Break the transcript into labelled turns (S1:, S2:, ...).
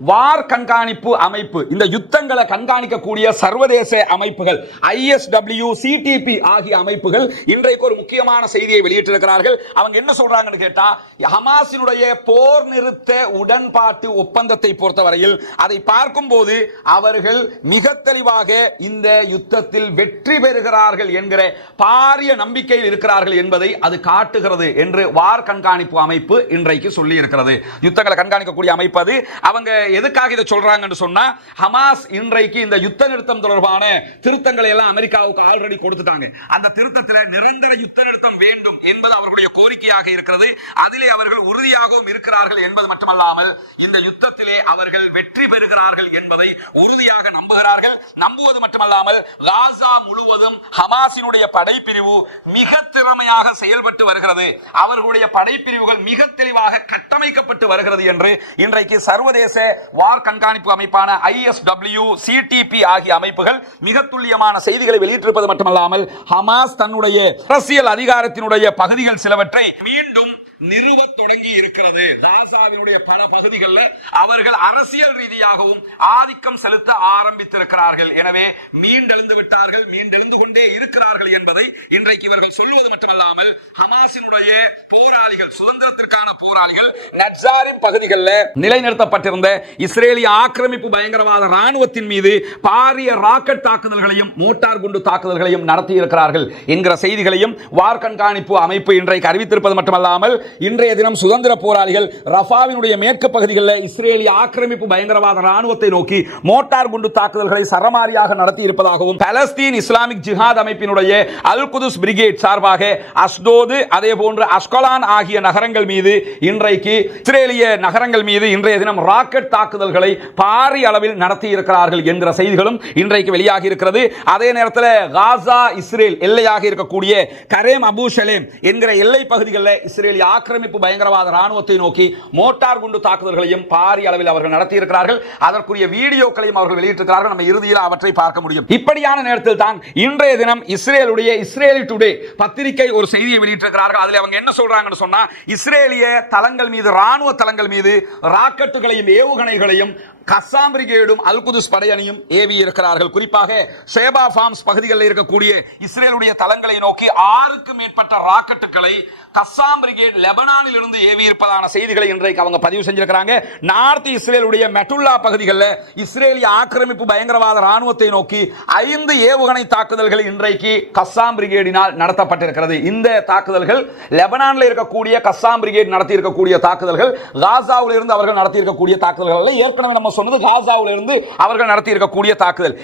S1: வார் கண்காணிப்பு அமைப்பு. இந்த யுத்தங்களை கண்காணிக்கக்கூடிய சர்வதேச அமைப்புகள் ஐஎஸ்டபிள்யூ சிடிபி ஆகிய அமைப்புகள் இன்றைக்கு ஒரு முக்கியமான செய்தியை வெளியிட்டிருக்கிறார்கள். அவங்க என்ன சொல்றாங்கன்னு கேட்டா ஹமாசினுடைய போர் நிறுத்த உடன்பாட்டு ஒப்பந்தத்தை பொறுத்தவரையில் அதை பார்க்கும்போது அவர்கள் மிக தெளிவாக இந்த யுத்தத்தில் வெற்றி பெறுகிறார்கள் என்கிற பாரிய நம்பிக்கையில் இருக்கிறார்கள் என்பதை அது காட்டுகிறது என்று வார் கண்காணிப்பு அமைப்பு இன்றைக்கு சொல்லி இருக்கிறது யுத்தங்களை கண்காணிக்கக்கூடிய அமைப்பு அது. அவங்க எதுக்காக இதை சொல்றாங்கன்னு சொன்னா ஹமாஸ் இன்றைக்கு இந்த யுத்த நிறுத்தம் தொடர்பான திருத்தங்களை எல்லாம் அமெரிக்காவுக்கு ஆல்ரெடி கொடுத்துட்டாங்க. அந்த திருத்தத்தில் நிரந்தர யுத்த நிறுத்தம் வேண்டும் என்பது அவர்களுடைய கோரிக்கையாக இருக்கிறது. அதிலே அவர்கள் உறுதியாகவும் இருக்கிறார்கள் என்பது மட்டுமல்லாமல் இந்த யுத்தத்திலே அவர்கள் வெற்றி பெறுகிறார்கள் என்பதை உறுதியாக நம்புகிறார்கள். நம்புவது மட்டுமல்லாமல் காசா ஹமாசினுடைய ஹமாஸினுடைய படைப்பிரிவு மிக திறமையாக செயல்பட்டு வருகிறது. அவர்களுடைய படைப்பிரிவுகள் மிக தெளிவாக கட்டமைக்கப்பட்டு வருகிறது என்று இன்றைக்கு சர்வதேச வார் கண்காணிப்பு அமைப்பான ஐஎஸ்டபிள்யூ சிடிபி ஆகிய அமைப்புகள் மிக துல்லியமான செய்திகளை வெளியிட்டிருப்பது மட்டுமல்லாமல் ஹமாஸ் தன்னுடைய அரசியல் அதிகாரத்தினுடைய பகுதிகள் சிலவற்றை மீண்டும் நிறுவத் தொடங்கி இருக்கிறது. காசாவினுடைய பல பகுதிகளில் அவர்கள் அரசியல் ரீதியாகவும் ஆதிக்கம் செலுத்த ஆரம்பித்திருக்கிறார்கள். எனவே மீண்டெழுந்து விட்டார்கள் மீண்டெழுந்து கொண்டே இருக்கிறார்கள் என்பதை இன்றைக்கு இவர்கள் சொல்வது மட்டுமல்லாமல் ஹமாசினுடைய போராளிகள் சுதந்திரத்திற்கான போராளிகள் நட்சாரின் பகுதிகளில் நிலைநிறுத்தப்பட்டிருந்த இஸ்ரேலிய ஆக்கிரமிப்பு பயங்கரவாத ராணுவத்தின் மீது பாரிய ராக்கெட் தாக்குதல்களையும் மோட்டார் குண்டு தாக்குதல்களையும் நடத்தி இருக்கிறார்கள் என்கிற செய்திகளையும் வார் கண்காணிப்பு அமைப்பு இன்றைக்கு அறிவித்திருப்பது மட்டுமல்லாமல் இன்றைய தினம் சுதந்திர போராளிகள் ரஃபாவினுடைய மேற்கு பகுதிகளில் இஸ்ரேலிய ஆக்கிரமிப்பு பயங்கரவாத ராணுவத்தை நோக்கி மோட்டார் குண்டு தாக்குதல்களை சரமாரியாக நடத்தி இருப்பதாகவும் பலஸ்தீன் இஸ்லாமிக் ஜிஹாத் அமைப்பினுடைய அல் குதுஸ் பிரிகேட் சார்பாக அஸ்டோது அதே போன்று அஸ்கலான் ஆகிய நகரங்கள் மீது இன்றைக்கு இஸ்ரேலிய நகரங்கள் மீது இன்றைய தினம் ராக்கெட் தாக்குதல்களை பாரிய அளவில் நடத்தி இருக்கிறார்கள் என்கிற செய்திகளும் இன்றைக்கு வெளியாகி இருக்கிறது. அதே நேரத்தில் காசா இஸ்ரேல் எல்லையாக இருக்கக்கூடிய கரேம் அபு ஷலேம் என்கிற எல்லை பகுதிகளில் இஸ்ரேலிய ஆக்கிரமிப்பு பயங்கரவாத ராணுவத்தை நோக்கி மோட்டார் குண்டு தாக்குதல்களையும் பாரிய அளவில் அவர்கள் நடத்தி இருக்கிறார்கள் அதற்குரிய வீடியோக்களையும் அவர்கள் வெளியிட்டிருக்கிறார்கள். நம்ம இறுதியில் அவற்றை பார்க்க முடியும். இப்படியான நேரத்தில் தான் இன்றைய தினம் இஸ்ரேலுடைய இஸ்ரேலி டுடே பத்திரிகை ஒரு செய்தியை வெளியிட்டிருக்கிறார்கள். அதில் அவங்க என்ன சொல்றாங்கன்னு சொன்னா இஸ்ரேலிய தளங்கள் மீது ராணுவ தளங்கள் மீது ராக்கெட்டுகளையும் ஏவுகணைகளையும் கசாம் பிரிகேடும் அல்குதுஸ் படையணியும் ஏவி இருக்கிறார்கள் குறிப்பாக ஷேபா ஃபார்ம்ஸ் பகுதிகளில் இருக்கக்கூடிய இஸ்ரேலுடைய தளங்களை நோக்கி ஆறுக்கு மேற்பட்ட ராக்கெட்டுகளை கசாம் பிரிகேட் லெபனானில் இருந்து ஏவி இருப்பதான செய்திகளை இன்றைக்கு அவங்க பதிவு செஞ்சிருக்கிறாங்க. நார்த் இஸ்ரேலுடைய மெட்டுல்லா பகுதிகளில் இஸ்ரேலிய ஆக்கிரமிப்பு பயங்கரவாத ராணுவத்தை நோக்கி ஐந்து ஏவுகணை தாக்குதல்கள் இன்றைக்கு கசாம் பிரிகேடினால் நடத்தப்பட்டிருக்கிறது. இந்த தாக்குதல்கள் லெபனானில் இருக்கக்கூடிய கசாம் பிரிகேட் நடத்தி இருக்கக்கூடிய தாக்குதல்கள் காசாவில் இருந்து அவர்கள் நடத்தி இருக்கக்கூடிய தாக்குதல்கள் ஏற்கனவே நம்ம சொன்னது காசாவில் இருந்து அவர்கள் நடத்தி இருக்கக்கூடிய தாக்குதல்.